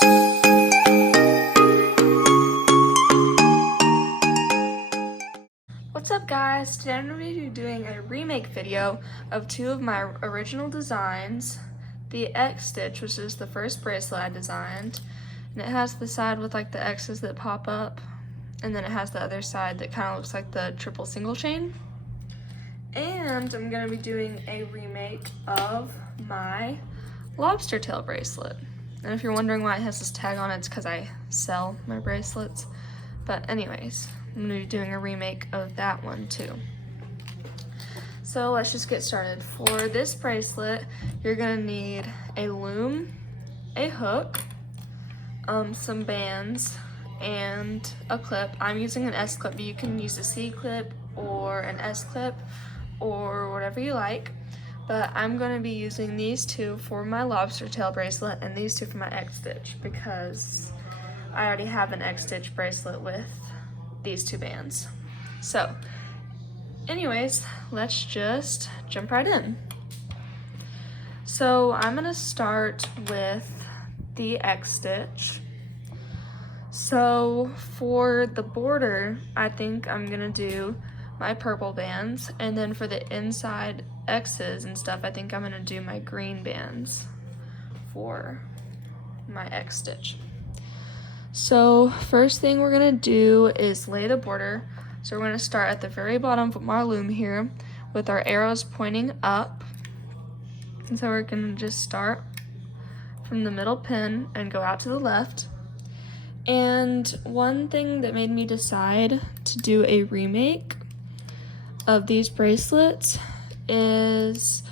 What's up guys? Today I'm going to be doing a remake video of two of my original designs. The X stitch, which is the first bracelet I designed, and it has the side with like the X's that pop up, and then it has the other side that kind of looks like the triple single chain. And I'm going to be doing a remake of my lobster tail bracelet. And if you're wondering why it has this tag on it, it's because I sell my bracelets. But anyways, I'm going to be doing a remake of that one too. So let's just get started. For this bracelet, you're going to need a loom, a hook, some bands, and a clip. I'm using an S clip, but you can use a C clip or an S clip or whatever you like. But I'm going to be using these two for my lobster tail bracelet and these two for my X stitch because I already have an X stitch bracelet with these two bands. So anyways, let's just jump right in. So I'm going to start with the X stitch. So for the border, I think I'm going to do my purple bands, and then for the inside X's and stuff, I think I'm gonna do my green bands for my X stitch. So first thing we're gonna do is lay the border. So we're gonna start at the very bottom of our loom here with our arrows pointing up. And so we're gonna just start from the middle pin and go out to the left. And one thing that made me decide to do a remake of these bracelets is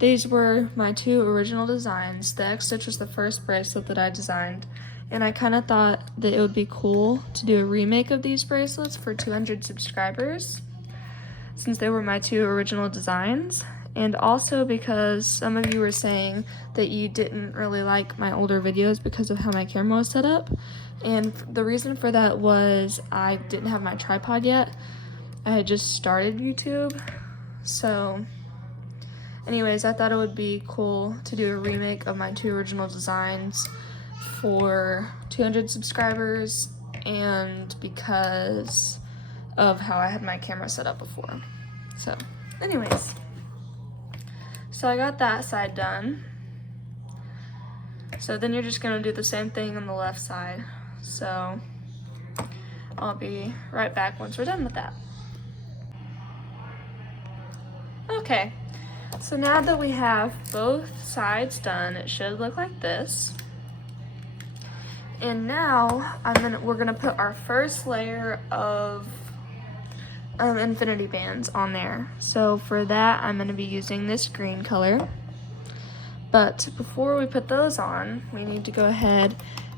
these were my two original designs. The X stitch was the first bracelet that I designed, and I kind of thought that it would be cool to do a remake of these bracelets for 200 subscribers since they were my two original designs, and also because some of you were saying that you didn't really like my older videos because of how my camera was set up. And the reason for that was I didn't have my tripod yet. I had just started YouTube, so anyways, I thought it would be cool to do a remake of my two original designs for 200 subscribers and because of how I had my camera set up before. So anyways, so I got that side done. So then you're just gonna do the same thing on the left side. So I'll be right back once we're done with that. Okay, so now that we have both sides done, it should look like this. And now we're gonna put our first layer of infinity bands on there. So for that, I'm gonna be using this green color. But before we put those on, we need to go ahead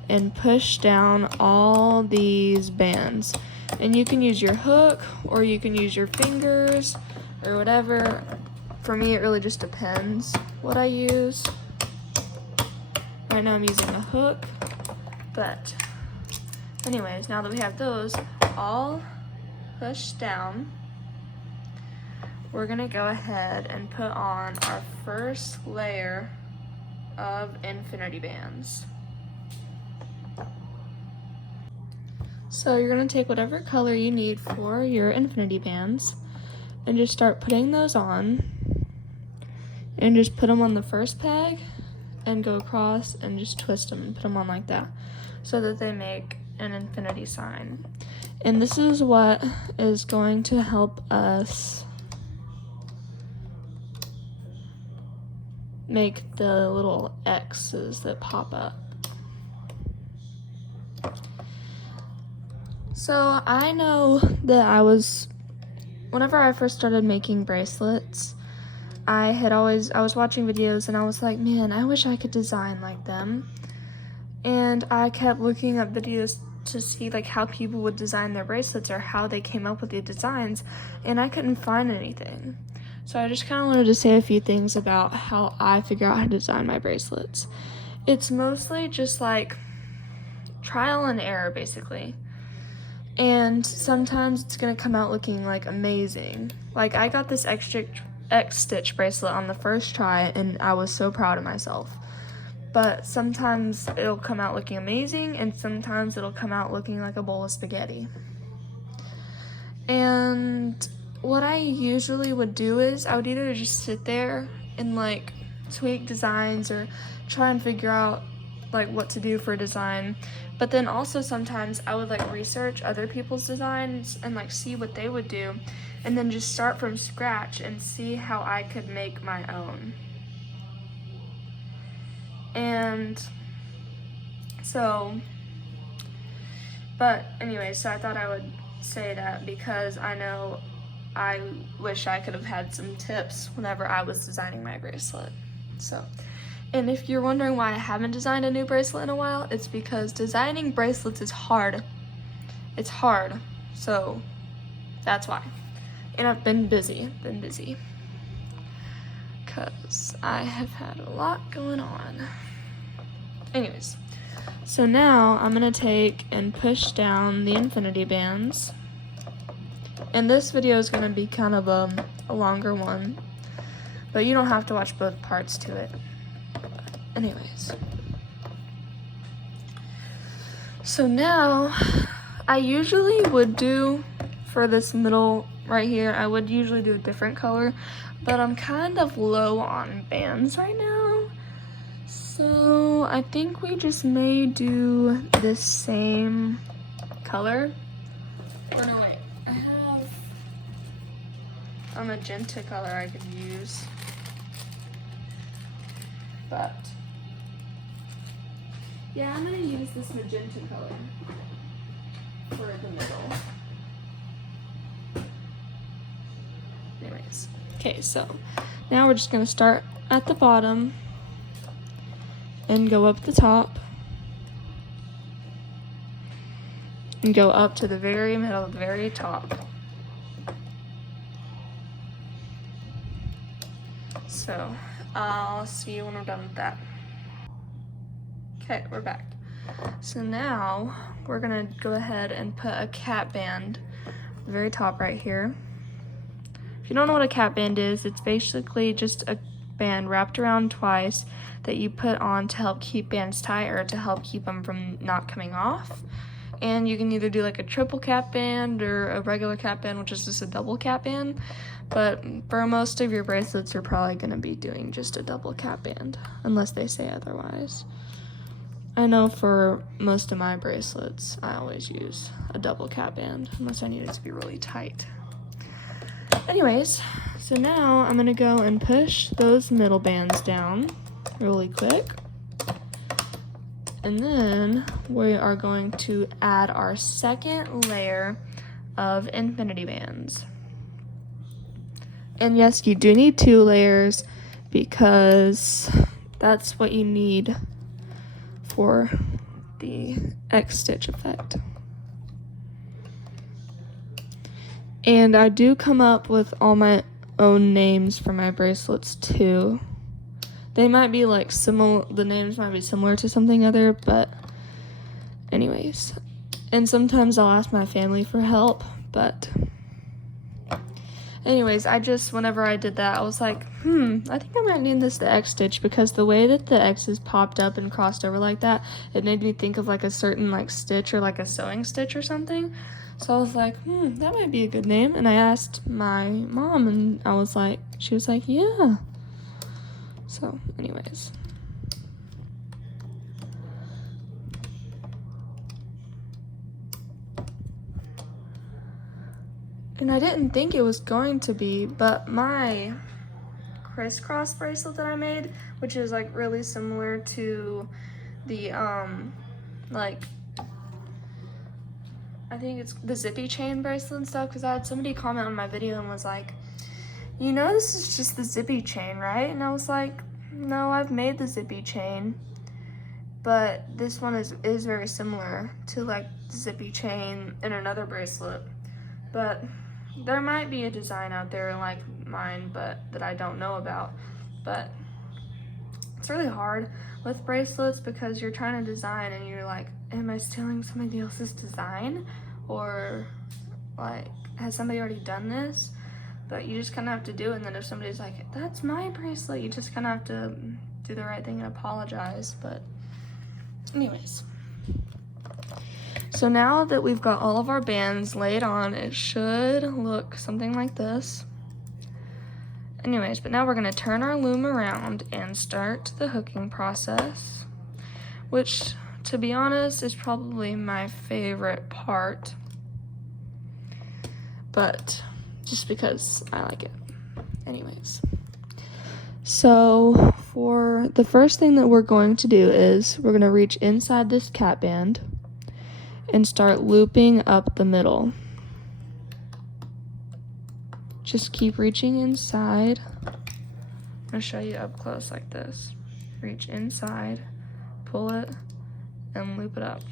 and push down all these bands. And you can use your hook or you can use your fingers or whatever. For me, it really just depends what I use. Right now I'm using a hook, but anyways, now that we have those all pushed down, we're gonna go ahead and put on our first layer of infinity bands. So you're gonna take whatever color you need for your infinity bands and just start putting those on, and just put them on the first peg and go across and just twist them and put them on like that so that they make an infinity sign. And this is what is going to help us make the little X's that pop up. So I know that whenever I first started making bracelets, I was watching videos and I was like, man, I wish I could design like them. And I kept looking up videos to see like how people would design their bracelets or how they came up with the designs, and I couldn't find anything. So I just kind of wanted to say a few things about how I figure out how to design my bracelets. It's mostly just like trial and error, basically. And sometimes it's gonna come out looking like amazing. Like I got this X stitch bracelet on the first try and I was so proud of myself. but sometimes it'll come out looking amazing and sometimes it'll come out looking like a bowl of spaghetti. And what I usually would do is I would either just sit there and like tweak designs or try and figure out like what to do for a design, but then also sometimes I would like research other people's designs and like see what they would do and then just start from scratch and see how I could make my own. And so, but anyway, so I thought I would say that because I know I wish I could have had some tips whenever I was designing my bracelet. So, and if you're wondering why I haven't designed a new bracelet in a while, it's because designing bracelets is hard. It's hard, so that's why. And I've been busy, because I have had a lot going on. Anyways, so now I'm gonna take and push down the infinity bands. And this video is gonna be kind of a longer one, but you don't have to watch both parts to it. Anyways, so now I usually would do for this middle right here, I would usually do a different color, but I'm kind of low on bands right now. So I think we just may do this same color. Oh no, wait, I have a magenta color I could use, but yeah, I'm gonna use this magenta color for the middle. Anyways, okay, so now we're just gonna start at the bottom and go up the top and go up to the very middle, the very top. So I'll see you when we're done with that. Okay, we're back. So now we're gonna go ahead and put a cap band at the very top right here. If you don't know what a cap band is, it's basically just a band wrapped around twice that you put on to help keep bands tight or to help keep them from not coming off. And you can either do like a triple cap band or a regular cap band, which is just a double cap band. But for most of your bracelets, you're probably gonna be doing just a double cap band, unless they say otherwise. I know for most of my bracelets, I always use a double cap band, unless I need it to be really tight. Anyways, so now I'm gonna go and push those middle bands down really quick. And then we are going to add our second layer of infinity bands. And yes, you do need 2 layers because that's what you need for the X stitch effect. And I do come up with all my own names for my bracelets too. They might be like similar, the names might be similar to something other, but anyways. And sometimes I'll ask my family for help, but anyways, whenever I did that, I was like, I think I might name this the X stitch because the way that the X's popped up and crossed over like that, it made me think of like a certain like stitch or like a sewing stitch or something. So I was like, that might be a good name. And I asked my mom and she was like, yeah. So anyways. And I didn't think it was going to be, but my crisscross bracelet that I made, which is like really similar to the I think it's the zippy chain bracelet and stuff, because I had somebody comment on my video and was like, you know, this is just the zippy chain, right? And I was like, no, I've made the zippy chain, but this one is very similar to like the zippy chain in another bracelet. But there might be a design out there like mine, but that I don't know about. But it's really hard with bracelets because you're trying to design and you're like, am I stealing somebody else's design? Or like, has somebody already done this? But you just kind of have to do it. And then if somebody's like, that's my bracelet, you just kind of have to do the right thing and apologize, but anyways. So now that we've got all of our bands laid on, it should look something like this. Anyways, but now we're gonna turn our loom around and start the hooking process, which, to be honest, is probably my favorite part, but just because I like it. Anyways, so for the first thing that we're going to do is we're gonna reach inside this cap band and start looping up the middle. Just keep reaching inside. I'm gonna show you up close like this. Reach inside, pull it, and loop it up.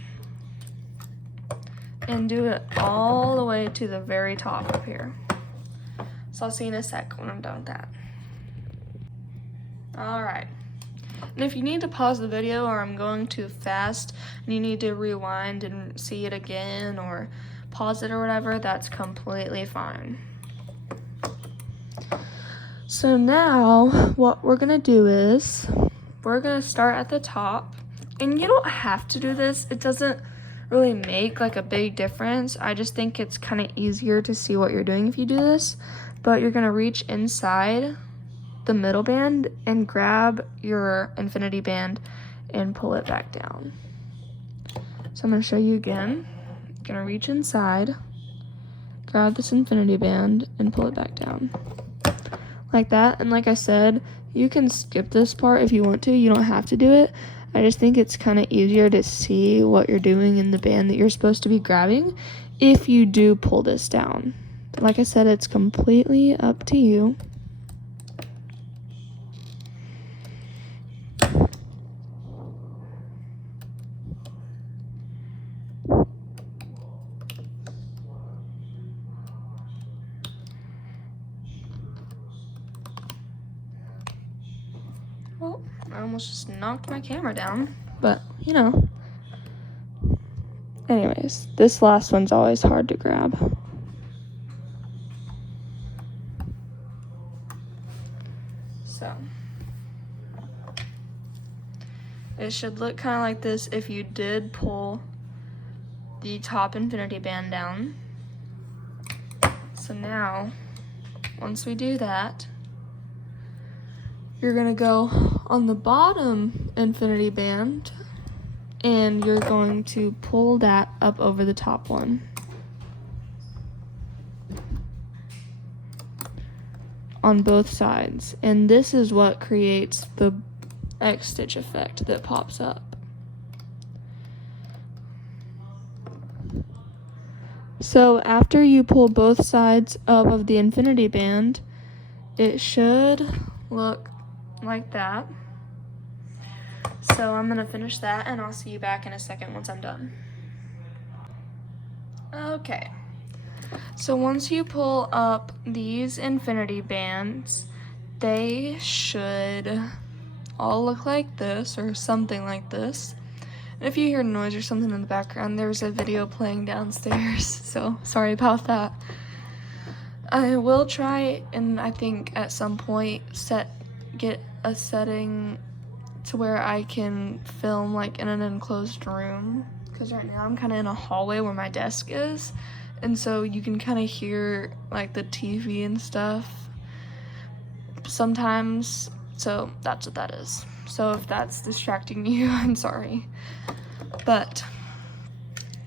And do it all the way to the very top up here. So I'll see you in a sec when I'm done with that. All right. And if you need to pause the video or I'm going too fast and you need to rewind and see it again or pause it or whatever, that's completely fine. So now what we're gonna do is we're gonna start at the top, and you don't have to do this. It doesn't really make like a big difference. I just think it's kind of easier to see what you're doing if you do this. But you're gonna reach inside the middle band and grab your infinity band and pull it back down. So I'm gonna show you again. You're gonna reach inside, grab this infinity band and pull it back down. Like that. And like I said, you can skip this part if you want to. You don't have to do it. I just think it's kind of easier to see what you're doing in the band that you're supposed to be grabbing if you do pull this down. Like I said, it's completely up to you. Well, I almost just knocked my camera down, but you know. Anyways, this last one's always hard to grab. So, it should look kind of like this if you did pull the top infinity band down. So now, once we do that, you're gonna go on the bottom infinity band and you're going to pull that up over the top one. On both sides. And this is what creates the X stitch effect that pops up. So after you pull both sides up of the infinity band, it should look like that. So I'm gonna finish that and I'll see you back in a second once I'm done. Okay, so once you pull up these infinity bands, they should all look like this or something like this. And if you hear noise or something in the background, there's a video playing downstairs, so sorry about that. I will try, and I think at some point get a setting to where I can film like in an enclosed room, because right now I'm kind of in a hallway where my desk is, and so you can kind of hear like the TV and stuff sometimes, so that's what that is. So if that's distracting you, I'm sorry. But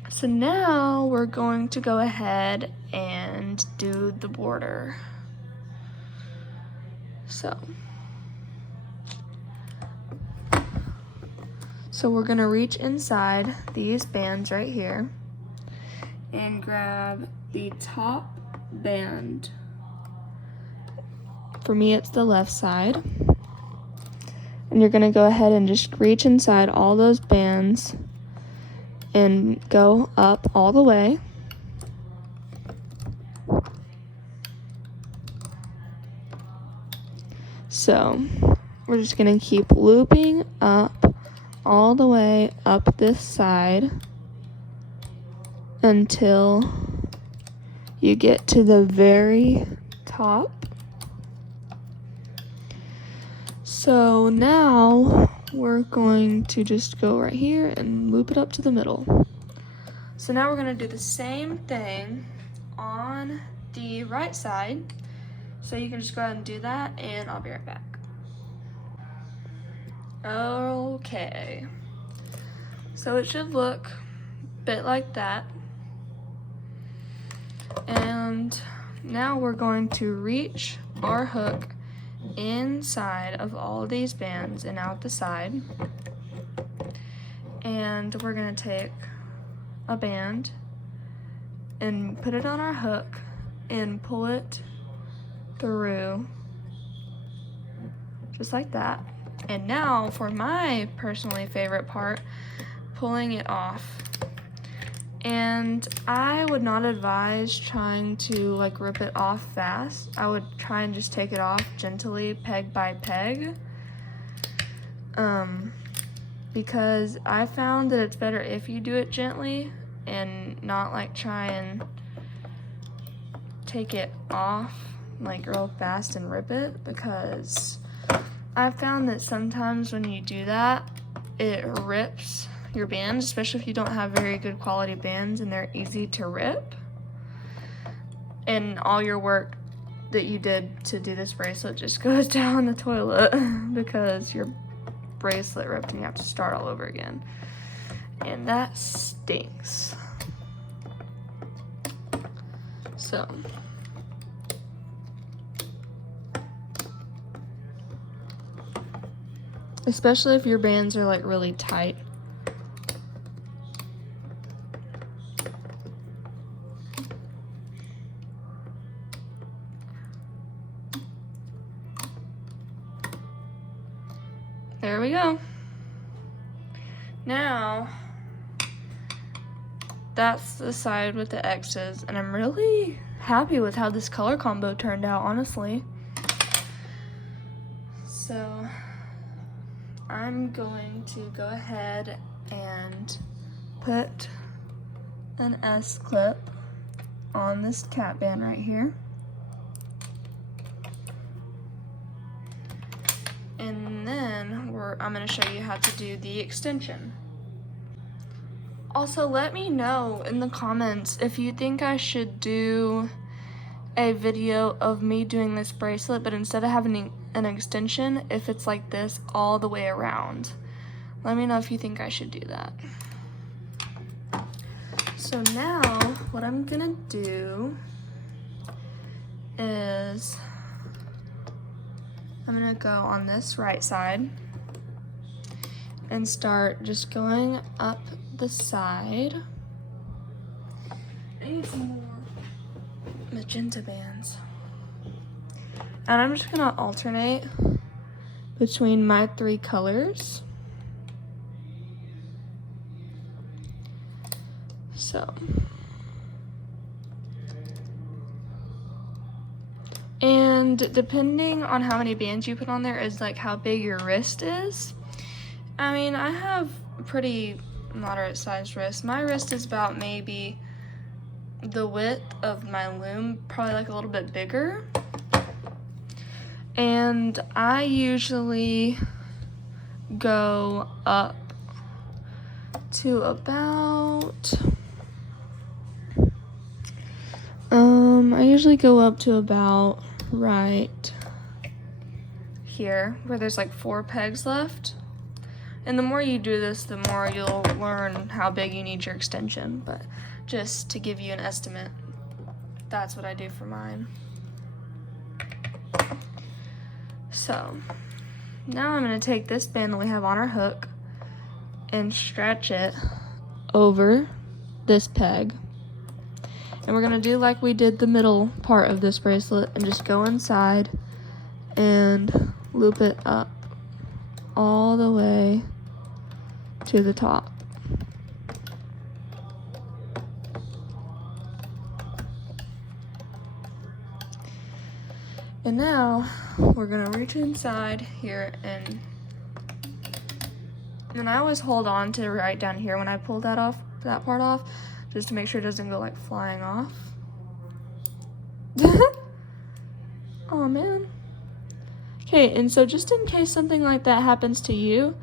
so now we're going to go ahead and do the border. So we're gonna reach inside these bands right here and grab the top band. For me, it's the left side. And you're gonna go ahead and just reach inside all those bands and go up all the way. So we're just gonna keep looping up all the way up this side until you get to the very top. So now we're going to just go right here and loop it up to the middle. So now we're gonna do the same thing on the right side. So you can just go ahead and do that and I'll be right back. Okay. So it should look a bit like that. And now we're going to reach our hook inside of all of these bands and out the side. And we're gonna take a band and put it on our hook and pull it through just like that. And now for my personally favorite part, pulling it off. And I would not advise trying to like rip it off fast. I would try and just take it off gently, peg by peg. Because I found that it's better if you do it gently and not like try and take it off like real fast and rip it, because I found that sometimes when you do that, it rips your bands, especially if you don't have very good quality bands and they're easy to rip. And all your work that you did to do this bracelet just goes down the toilet because your bracelet ripped and you have to start all over again. And that stinks. So especially if your bands are like really tight. There we go. Now, that's the side with the X's, and I'm really happy with how this color combo turned out, honestly. So, I'm going to go ahead and put an S clip on this cap band right here. And then I'm going to show you how to do the extension. Also, let me know in the comments if you think I should do a video of me doing this bracelet, but instead of having an extension, if it's like this all the way around. Let me know if you think I should do that. So now, what I'm gonna do is I'm gonna go on this right side and start just going up the side. I need some more magenta bands. And I'm just gonna alternate between my three colors. So. And depending on how many bands you put on there is like how big your wrist is. I mean, I have a pretty moderate sized wrist. My wrist is about maybe the width of my loom, probably like a little bit bigger. And I usually go up to about, I usually go up to about right here where there's like 4 pegs left. And the more you do this, the more you'll learn how big you need your extension. But just to give you an estimate, that's what I do for mine. So now I'm going to take this band that we have on our hook and stretch it over this peg. And we're going to do like we did the middle part of this bracelet and just go inside and loop it up all the way to the top. And now we're gonna reach inside here and I always hold on to right down here when I pull that part off, just to make sure it doesn't go like flying off. Oh man. Okay, and so just in case something like that happens to you,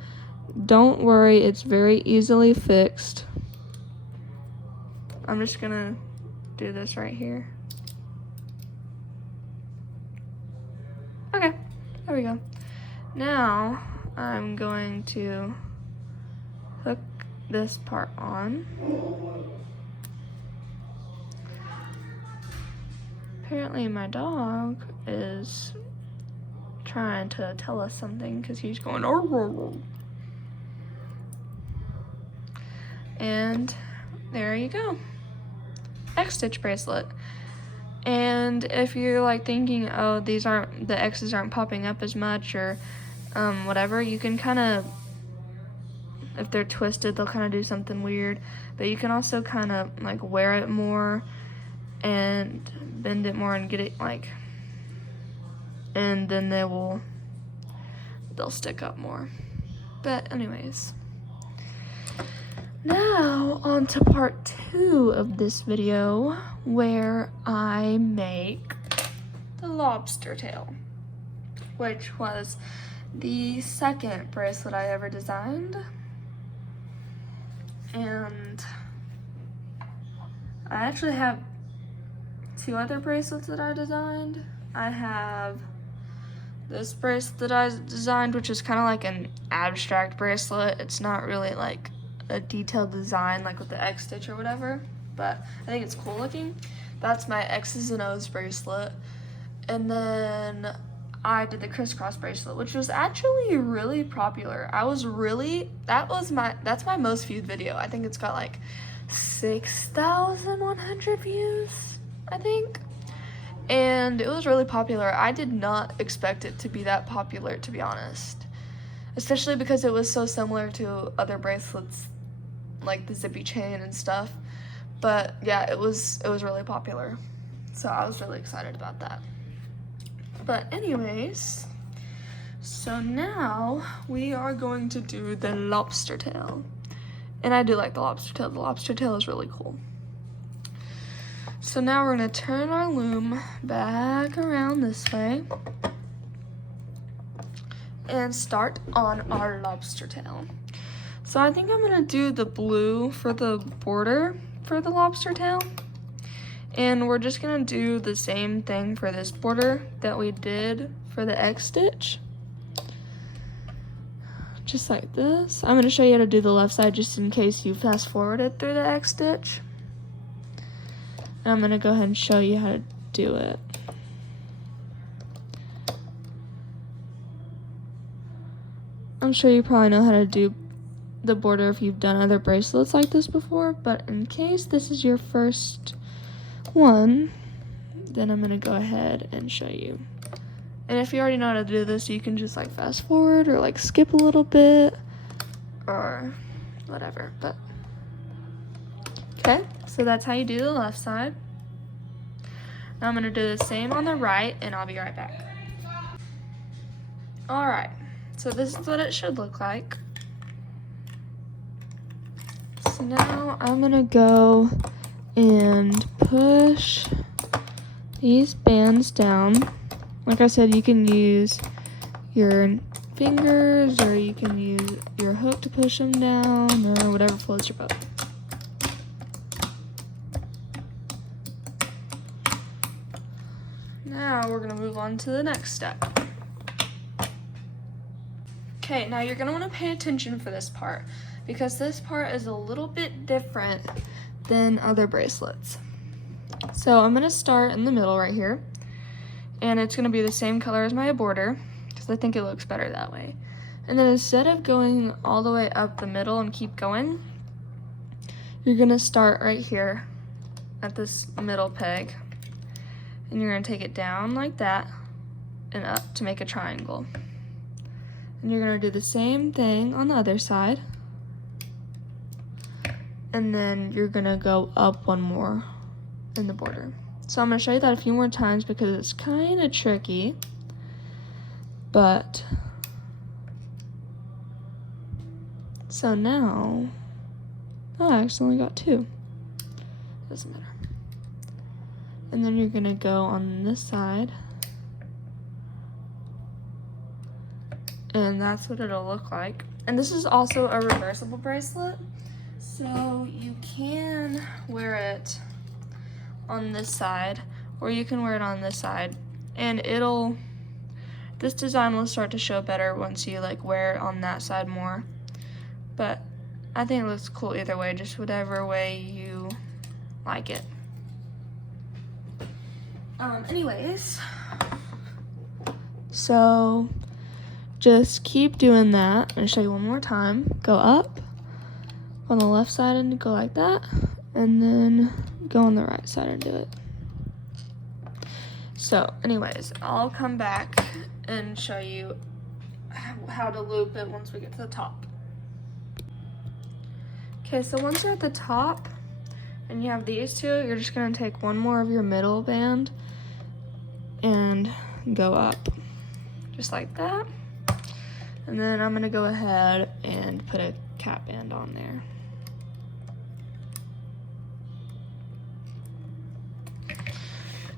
don't worry, it's very easily fixed. I'm just gonna do this right here. Okay, there we go. Now I'm going to hook this part on. Apparently my dog is trying to tell us something because he's going, "Oh." And there you go. X-stitch bracelet. And if you're like thinking, oh, the X's aren't popping up as much or whatever, you can kind of, if they're twisted, they'll kind of do something weird. But you can also kind of like wear it more and bend it more and get it like, and then they'll stick up more. But anyways, now on to part 2 of this video, where I make the lobster tail, which was the second bracelet I ever designed. And I actually have 2 other bracelets that I designed. I have this bracelet that I designed, which is kind of like an abstract bracelet. It's not really like a detailed design like with the X stitch or whatever, but I think it's cool looking. That's my X's and O's bracelet. And then I did the crisscross bracelet, which was actually really popular. That's my most viewed video. I think it's got like 6,100 views, I think. And it was really popular. I did not expect it to be that popular, to be honest. Especially because it was so similar to other bracelets, like the zippy chain and stuff. But yeah, it was really popular. So I was really excited about that. But anyways, so now we are going to do the lobster tail. And I do like the lobster tail. The lobster tail is really cool. So now we're gonna turn our loom back around this way and start on our lobster tail. So I think I'm gonna do the blue for the border for the lobster tail. And we're just gonna do the same thing for this border that we did for the X stitch. Just like this. I'm gonna show you how to do the left side just in case you fast forwarded through the X stitch. And I'm gonna go ahead and show you how to do it. I'm sure you probably know how to do the border if you've done other bracelets like this before, but in case this is your first one, then I'm gonna go ahead and show you. And if you already know how to do this, you can just like fast forward or like skip a little bit or whatever. But okay, so that's how you do the left side. Now I'm gonna do the same on the right, and I'll be right back. All right, so this is what it should look like. So now I'm gonna go and push these bands down. Like I said, you can use your fingers or you can use your hook to push them down or whatever floats your boat. Now we're gonna move on to the next step. Okay, now you're gonna wanna pay attention for this part because this part is a little bit different than other bracelets. So I'm gonna start in the middle right here, and it's gonna be the same color as my border because I think it looks better that way. And then instead of going all the way up the middle and keep going, you're gonna start right here at this middle peg, and you're gonna take it down like that and up to make a triangle. And you're gonna do the same thing on the other side. And then you're gonna go up one more in the border. So I'm gonna show you that a few more times because it's kind of tricky, but so now, oh, I accidentally got 2. Doesn't matter. And then you're gonna go on this side And that's what it'll look like. And this is also a reversible bracelet, so you can wear it on this side, or you can wear it on this side, and this design will start to show better once you like wear it on that side more. But I think it looks cool either way, just whatever way you like it. Anyways, so just keep doing that. I'm gonna show you one more time. Go up on the left side and go like that, and then go on the right side and do it. So anyways, I'll come back and show you how to loop it once we get to the top. Okay, so once you're at the top and you have these two, you're just gonna take one more of your middle band and go up, just like that. And then I'm gonna go ahead and put a cap band on there.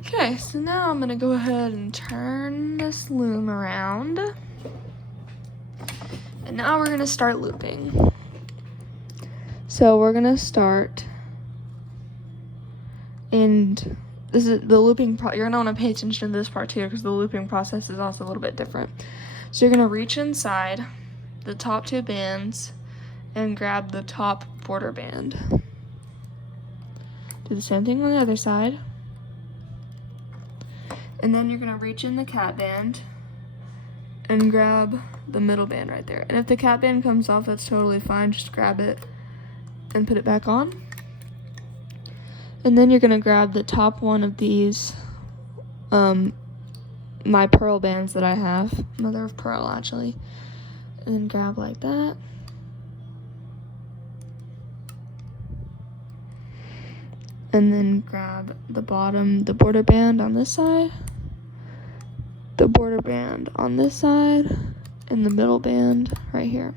Okay, so now I'm gonna go ahead and turn this loom around. And now we're gonna start looping. So we're gonna start, and this is the looping you're gonna wanna pay attention to this part too, because the looping process is also a little bit different. So you're gonna reach inside the top two bands and grab the top border band. Do the same thing on the other side. And then you're gonna reach in the cap band and grab the middle band right there. And if the cap band comes off, that's totally fine. Just grab it and put it back on. And then you're gonna grab the top one of these, my pearl bands that I have, mother of pearl actually, and then grab like that. And then grab the bottom, the border band on this side, the border band on this side, and the middle band right here.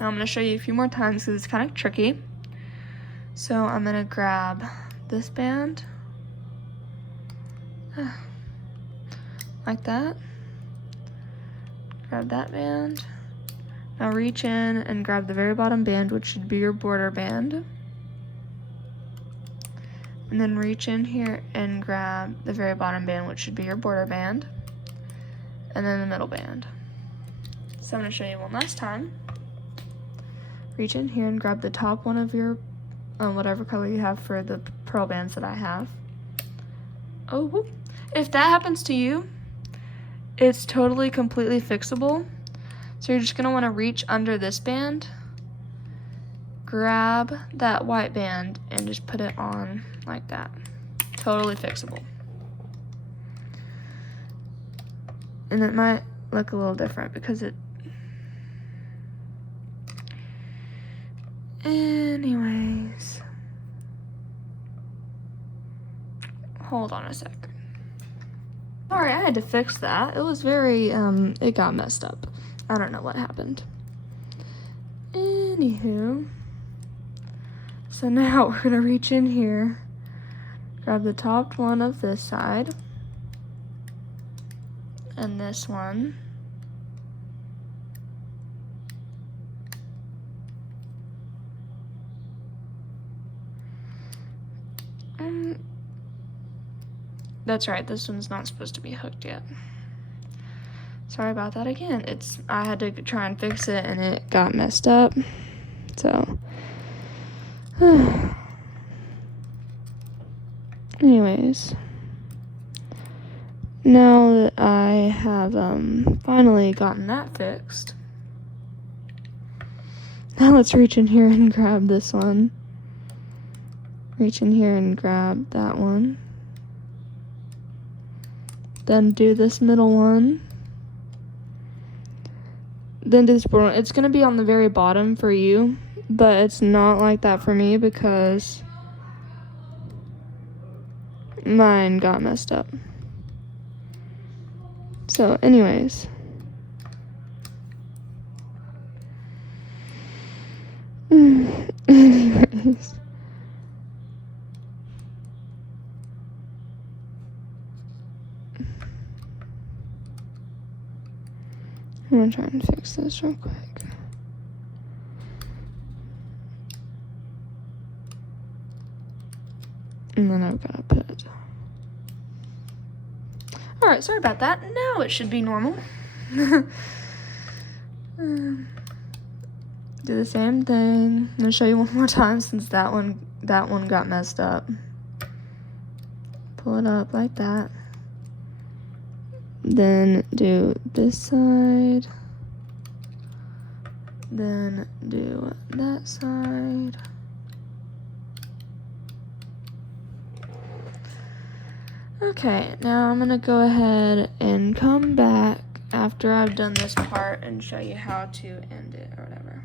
Now I'm gonna show you a few more times because it's kind of tricky. So I'm gonna grab this band, like that. Grab that band. Now reach in and grab the very bottom band, which should be your border band. And then reach in here and grab the very bottom band, which should be your border band. And then the middle band. So I'm gonna show you one last time. Reach in here and grab the top one of your, whatever color you have for the pearl bands that I have. Oh, whoop. If that happens to you, it's totally completely fixable. So you're just gonna wanna reach under this band, grab that white band, and just put it on like that. Totally fixable. And it might look a little different because it, anyways, hold on a sec. Sorry, I had to fix that. It was very, it got messed up. I don't know what happened. Anywho, so now we're gonna reach in here, grab the top one of this side, and this one. That's right, this one's not supposed to be hooked yet. Sorry about that again. I had to try and fix it and it got messed up. So, anyways, now that I have finally gotten that fixed, now let's reach in here and grab this one. Reach in here and grab that one. Then do this middle one. Then do this border one. It's gonna be on the very bottom for you, but it's not like that for me because mine got messed up. So anyways. Anyways. I'm gonna try and fix this real quick. And then I've got to put. Alright, sorry about that. Now it should be normal. Do the same thing. I'm gonna show you one more time since that one got messed up. Pull it up like that. Then do this side. Then do that side. Okay, now I'm gonna go ahead and come back after I've done this part and show you how to end it or whatever.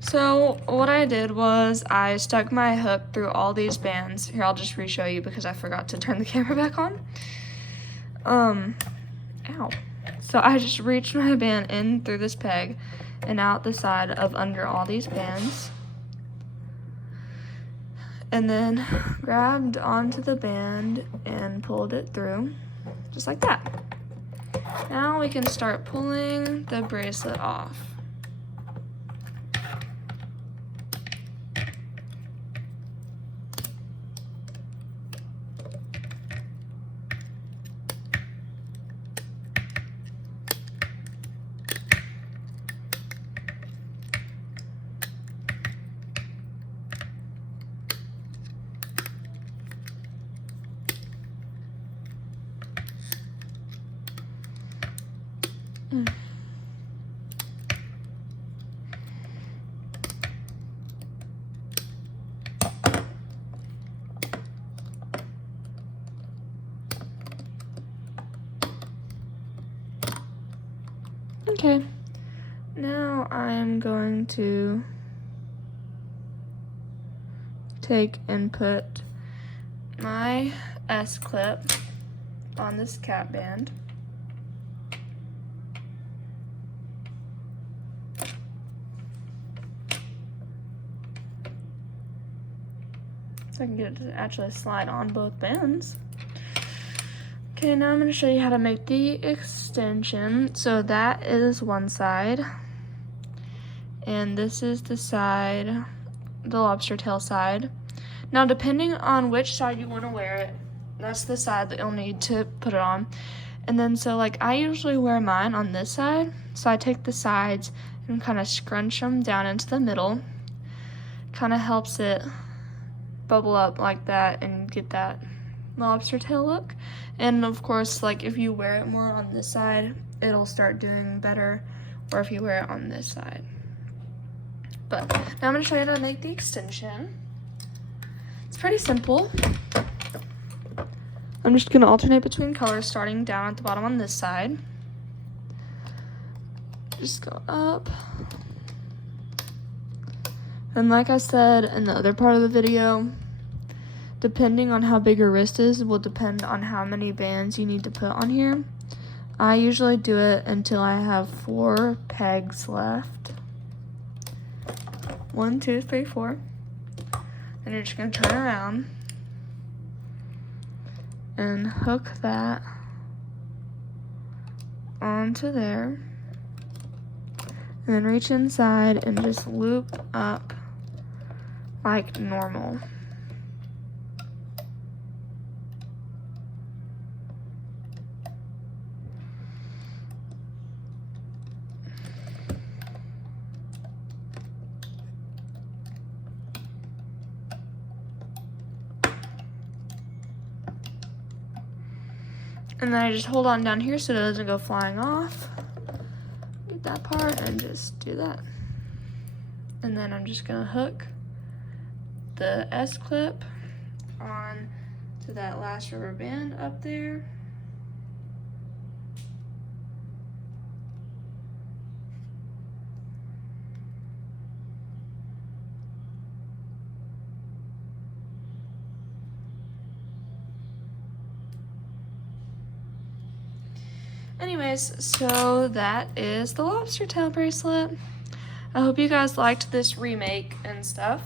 So what I did was I stuck my hook through all these bands. Here, I'll just re-show you because I forgot to turn the camera back on. Ow. So I just reached my band in through this peg and out the side of under all these bands. And then grabbed onto the band and pulled it through, just like that. Now we can start pulling the bracelet off. Okay, now I'm going to take and put my S-clip on this cap band. So I can get it to actually slide on both bands. Okay, now I'm going to show you how to make the extension. So that is one side, and this is the side, the lobster tail side. Now, depending on which side you want to wear it, that's the side that you'll need to put it on. And then, so like I usually wear mine on this side, so I take the sides and kind of scrunch them down into the middle. Kind of helps it bubble up like that and get that lobster tail look. And of course, like if you wear it more on this side, it'll start doing better, or if you wear it on this side. But now I'm going to show you how to make the extension. It's pretty simple. I'm just going to alternate between colors, starting down at the bottom on this side. Just go up. And like I said in the other part of the video, depending on how big your wrist is will depend on how many bands you need to put on here. I usually do it until I have 4 pegs left. 1, 2, 3, 4. Then you're just going to turn around and hook that onto there. And then reach inside and just loop up like normal. And then I just hold on down here so it doesn't go flying off. Get that part and just do that. And then I'm just gonna hook the S-clip on to that last rubber band up there. Anyways, so that is the lobster tail bracelet. I hope you guys liked this remake and stuff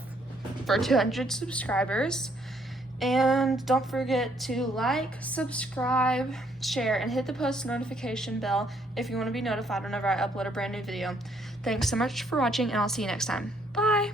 for 200 subscribers. And don't forget to like, subscribe, share, and hit the post notification bell if you want to be notified whenever I upload a brand new video. Thanks so much for watching, and I'll see you next time. Bye!